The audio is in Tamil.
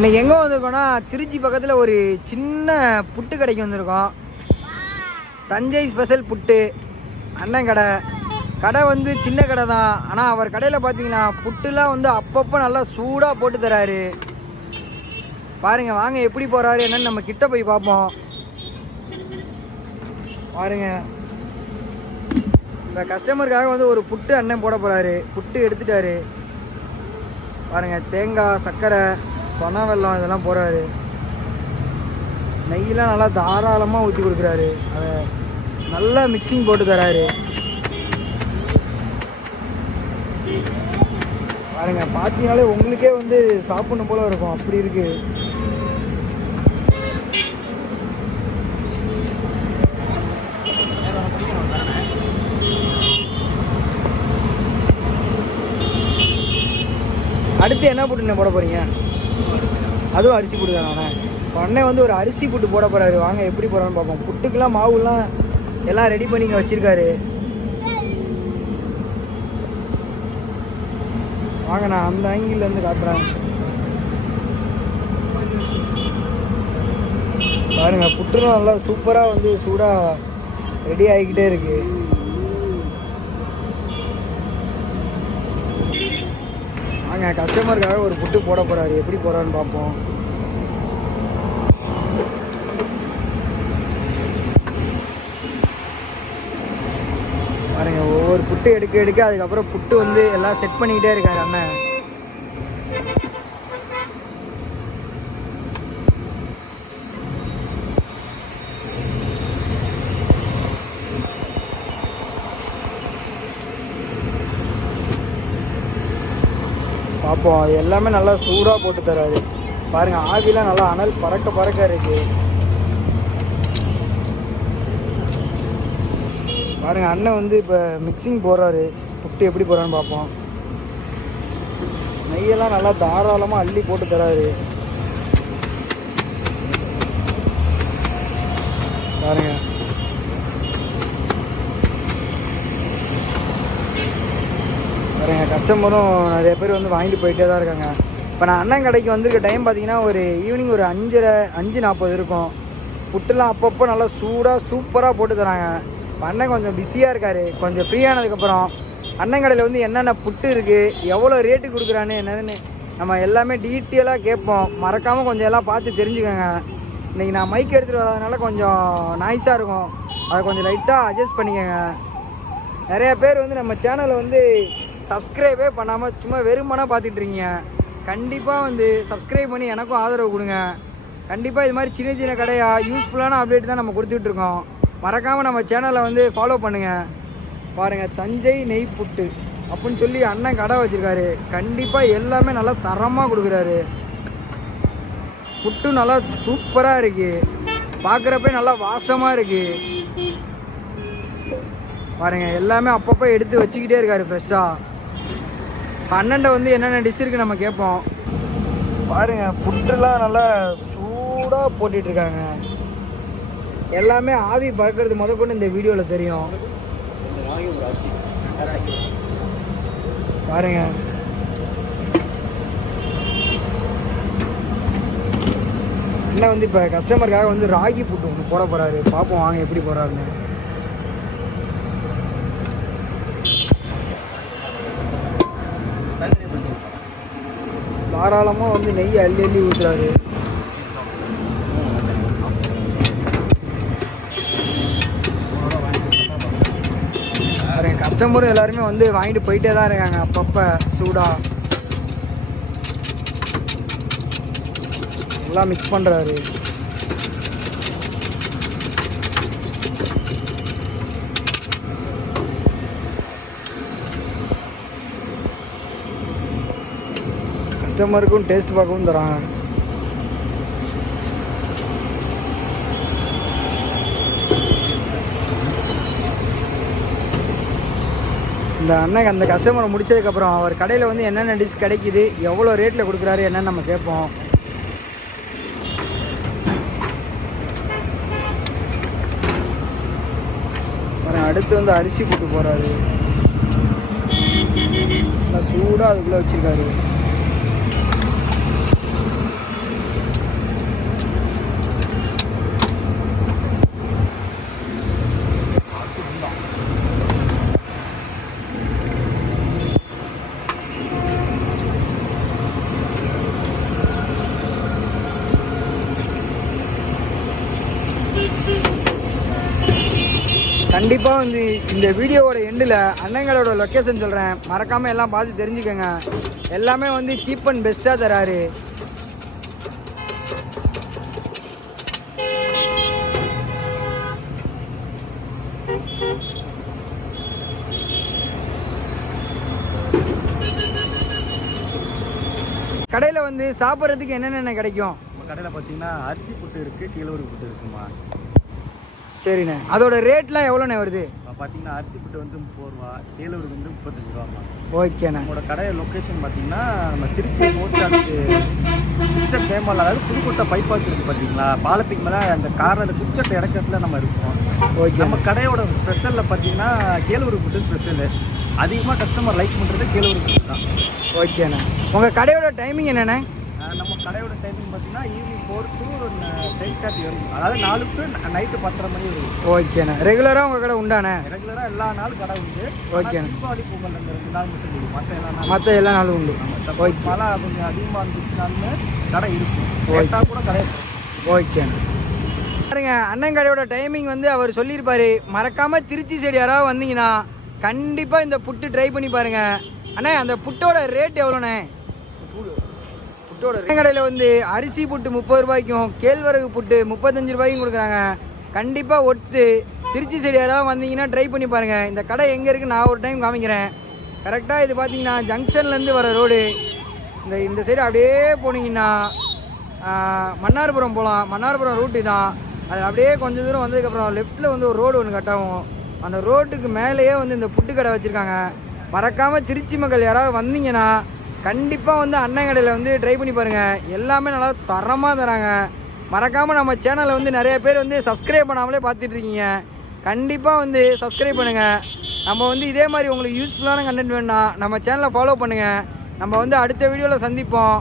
இன்னைக்கு எங்கே வந்திருக்கோன்னா திருச்சி பக்கத்தில் ஒரு சின்ன புட்டு கடைக்கு வந்திருக்கோம். தஞ்சை ஸ்பெஷல் புட்டு அண்ணன் கடை. கடை வந்து சின்ன கடை தான், ஆனால் அவர் கடையில் பார்த்தீங்கன்னா புட்டுலாம் வந்து அப்பப்போ நல்லா சூடாக போட்டு தராரு. பாருங்க, வாங்க எப்படி போகிறாரு என்னன்னு நம்ம கிட்ட போய் பார்ப்போம். பாருங்க, இந்த கஸ்டமருக்காக வந்து ஒரு புட்டு அண்ணன் போட போகிறாரு. புட்டு எடுத்துட்டாரு. பாருங்க, தேங்காய், சர்க்கரை, பனை வெல்லம் இதெல்லாம் போடுறாரு. நெய்யெலாம் நல்லா தாராளமாக ஊற்றி கொடுக்குறாரு. அதை நல்லா மிக்சிங் போட்டு தராரு. பாருங்க, பார்த்தீங்கனாலே உங்களுக்கே வந்து சாப்பிடணும் போல இருக்கும், அப்படி இருக்கு. அடுத்து என்ன புட்டு போட போறீங்க? அதுவும் அரிசி புட்டு தானே. அண்ணன் வந்து ஒரு அரிசி புட்டு போட போறாரு. வாங்க எப்படி போறான்னு பார்ப்போம். புட்டுக்கெல்லாம் மாவுலாம் எல்லாம் ரெடி பண்ணி இங்கே வச்சிருக்காரு. வாங்க, நான் அந்த ஆங்கிள் இருந்து காட்டுறேன். பாருங்க, புட்டுலாம் நல்லா சூப்பராக வந்து சூடாக ரெடி ஆகிக்கிட்டே இருக்கு. வாங்க, கஸ்டமருக்காக ஒரு புட்டு போட போறாரு. எப்படி போறான்னு பார்ப்போம். பாருங்க, ஒவ்வொரு புட்டு எடுக்க எடுக்க அதுக்கப்புறம் புட்டு வந்து எல்லாம் செட் பண்ணிக்கிட்டே இருக்காரு அண்ணன். பார்ப்போம். அது எல்லாமே நல்லா சூடாக போட்டு தராரு. பாருங்க, ஆவிலாம் நல்லா அனல் பறக்க பறக்க இருக்கு. பாருங்க, அண்ணன் வந்து இப்போ மிக்சிங் போடுறாரு. புட்டு எப்படி போடுறான்னு பார்ப்போம். நெய்யெல்லாம் நல்லா தாராளமாக அள்ளி போட்டு தராரு. பாருங்க, பாருங்க, கஸ்டமரும் நிறைய பேர் வந்து வாங்கிட்டு போயிட்டே தான் இருக்காங்க. இப்போ நான் அண்ணன் கடைக்கு வந்திருக்க டைம் பார்த்தீங்கன்னா ஒரு ஈவினிங் ஒரு 5:40 இருக்கும். புட்டுலாம் அப்பப்போ நல்லா சூடாக சூப்பராக போட்டு தராங்க. இப்போ அண்ணன் கொஞ்சம் பிஸியாக இருக்கார். கொஞ்சம் ஃப்ரீயானதுக்கப்புறம் அண்ணன் கடையில் வந்து என்னென்ன புட்டு இருக்குது, எவ்வளோ ரேட்டு கொடுக்குறான்னு என்னதுன்னு நம்ம எல்லாமே டீட்டெயிலாக கேட்போம். மறக்காமல் கொஞ்சம் எல்லாம் பார்த்து தெரிஞ்சுக்கோங்க. இன்றைக்கி நான் மைக் எடுத்துகிட்டு வராதனால கொஞ்சம் நாய்ஸாக இருக்கும். அதை கொஞ்சம் லைட்டாக அட்ஜஸ்ட் பண்ணிக்கோங்க. நிறைய பேர் வந்து நம்ம சேனலை வந்து சப்ஸ்கிரைபே பண்ணாமல் சும்மா வெறுமனா பார்த்துட்ருக்கீங்க. கண்டிப்பாக வந்து சப்ஸ்கிரைப் பண்ணி எனக்கும் ஆதரவு கொடுங்க. கண்டிப்பாக இது மாதிரி சின்ன சின்ன கடையாக யூஸ்ஃபுல்லான அப்டேட் தான் நம்ம கொடுத்துட்ருக்கோம். மறக்காமல் நம்ம சேனலை வந்து ஃபாலோ பண்ணுங்கள். பாருங்கள், தஞ்சை நெய் புட்டு அப்படின்னு சொல்லி அண்ணன் கடை வச்சுருக்காரு. கண்டிப்பாக எல்லாமே நல்லா தரமாக கொடுக்குறாரு. புட்டு நல்லா சூப்பராக இருக்குது. பார்க்குறப்ப நல்லா வாசமாக இருக்குது. பாருங்கள், எல்லாமே அப்பப்போ எடுத்து வச்சுக்கிட்டே இருக்காரு ஃப்ரெஷ்ஷாக. அண்ணன்ட்ட வந்து என்னென்ன டிஷ் இருக்குது நம்ம கேட்போம். பாருங்கள், புட்டுலாம் நல்லா சூடாக போட்டுட்ருக்காங்க. எல்லாமே ஆவி பறக்கிறது முதற்கொண்டு இந்த வீடியோவில் தெரியும். பாருங்க, அண்ணன் வந்து இப்போ கஸ்டமருக்காக வந்து ராகி புட்டு ஒன்று போட போகிறாரு. பார்ப்போம் வாங்க எப்படி போகிறாருன்னு. தாராளமாக வந்து நெய் அள்ளி அள்ளி ஊற்றுறாரு. கஸ்டமரும் எல்லாருமே வந்து வாங்கிட்டு போயிட்டே தான் இருக்காங்க அப்பப்போ சூடாக. எல்லாம் மிக்ஸ் பண்ணுறாரு. கஸ்டமருக்கும் டேஸ்ட் பார்க்கவும் தராங்க. இந்த அண்ணன் அந்த கஸ்டமரை முடிச்சதுக்கப்புறம் அவர் கடையில் வந்து என்னென்ன டிஷ் கிடைக்கிது, எவ்வளோ ரேட்டில் கொடுக்குறாரு என்னன்னு நம்ம கேட்போம். அடுத்து வந்து அரிசி போட்டு போகிறாரு. சூடாக அதுக்குள்ளே வச்சுருக்காரு. கண்டிப்பாக வந்து இந்த வீடியோவோட எண்டில் அண்ணங்களோட லொக்கேஷன் சொல்கிறேன், மறக்காமல் எல்லாம் பார்த்து தெரிஞ்சுக்கோங்க. எல்லாமே வந்து சீப் அண்ட் பெஸ்ட்டாக தராரு. கடையில் வந்து சாப்பிட்றதுக்கு என்னென்ன கிடைக்கும்? நம்ம கடையில் பார்த்தீங்கன்னா அரிசி புட்டு இருக்குது, கேழ்வரகு புட்டு இருக்குமா. சரிண்ணே. அதோட ரேட்லாம் எவ்வளோண்ணே வருது? இப்போ பார்த்தீங்கன்னா அரிசி புட்டு வந்து 30 ரூபா, கேழ்வரகு வந்து 35 ரூபாம்மா. ஓகேண்ணே. நம்மளோட கடை லொக்கேஷன் பார்த்தீங்கன்னா நம்ம திருச்சி போஸ்ட் ஆஃபீஸ் குப்சட் டேமால், அதாவது புதுக்கோட்டை பைபாஸ் இருக்குது பார்த்தீங்களா, பாலத்துக்கு மேலே அந்த காரில் குப்சட் இடத்துல நம்ம இருக்கோம். ஓகே. நம்ம கடையோட ஸ்பெஷலில் பார்த்தீங்கன்னா கேழ்வரகு புட்டு ஸ்பெஷலு. அதிகமாக கஸ்டமர் லைக் பண்ணுறது கேழ்வரகு புட்டு தான். ஓகேண்ணே. உங்கள் கடையோட டைமிங் என்னென்ன? நம்ம கடையோட டைமிங் பார்த்தீங்கன்னா ஈவினிங் 4 to 10:30 வரைக்கும், அதாவது 4 to நைட்டு 10:30 மணி வரைக்கும். ஓகேண்ணே. ரெகுலராக உங்கள் கடை உண்டாண்ணே? ரெகுலராக எல்லா நாளும் கடை உண்டு. ஓகேண்ணே. தீபாவளி பொங்கல் அந்த 2 நாள் மட்டும் முடியும், மற்ற எல்லா நாளும் உண்டு. சப்போஸ் மழை கொஞ்சம் அதிகமாக இருந்துச்சுனாலுமே கடை இருக்கும், கேட்டால் கூட கடை இருக்கும். ஓகேண்ணே. பாருங்க, அண்ணன் கடையோட டைமிங் வந்து அவர் சொல்லியிருப்பாரு. மறக்காமல் திருச்சி சைடு யாராவது வந்தீங்கன்னா கண்டிப்பாக இந்த புட்டு ட்ரை பண்ணி பாருங்க. அண்ணே, அந்த புட்டோட ரேட் எவ்வளோண்ணே? புட்டோட கடையில் வந்து அரிசி புட்டு 30 ரூபாய்க்கும் கேழ்வரகு புட்டு 35 ரூபாய்க்கும் கொடுக்குறாங்க. கண்டிப்பாக ஒட்டு திருச்சி சைடு யாராவது வந்தீங்கன்னா ட்ரை பண்ணி பாருங்கள். இந்த கடை எங்கே இருக்குது நான் ஒரு டைம் காமிக்கிறேன். கரெக்டாக இது பார்த்தீங்கன்னா ஜங்ஷன்லேருந்து வர ரோடு. இந்த சைடு அப்படியே போனீங்கன்னா மன்னார்புரம் போகலாம். மன்னார்புரம் ரூட்டு தான். அது அப்படியே கொஞ்சம் தூரம் வந்ததுக்கப்புறம் லெஃப்ட்டில் வந்து ஒரு ரோடு ஒன்று கட்டாகும். அந்த ரோட்டுக்கு மேலேயே வந்து இந்த புட்டு கடை வச்சுருக்காங்க. மறக்காமல் திருச்சி மக்கள் யாராவது வந்தீங்கன்னா கண்டிப்பாக வந்து அண்ணன் கடையில் வந்து ட்ரை பண்ணி பாருங்கள். எல்லாமே நல்லா தரமாக தராங்க. மறக்காமல் நம்ம சேனலை வந்து நிறைய பேர் வந்து சப்ஸ்கிரைப் பண்ணாமலே பார்த்துட்ருக்கீங்க. கண்டிப்பாக வந்து சப்ஸ்கிரைப் பண்ணுங்கள். நம்ம வந்து இதே மாதிரி உங்களுக்கு யூஸ்ஃபுல்லான கண்டென்ட் வேணுன்னா நம்ம சேனலை ஃபாலோ பண்ணுங்கள். நம்ம வந்து அடுத்த வீடியோவில் சந்திப்போம்.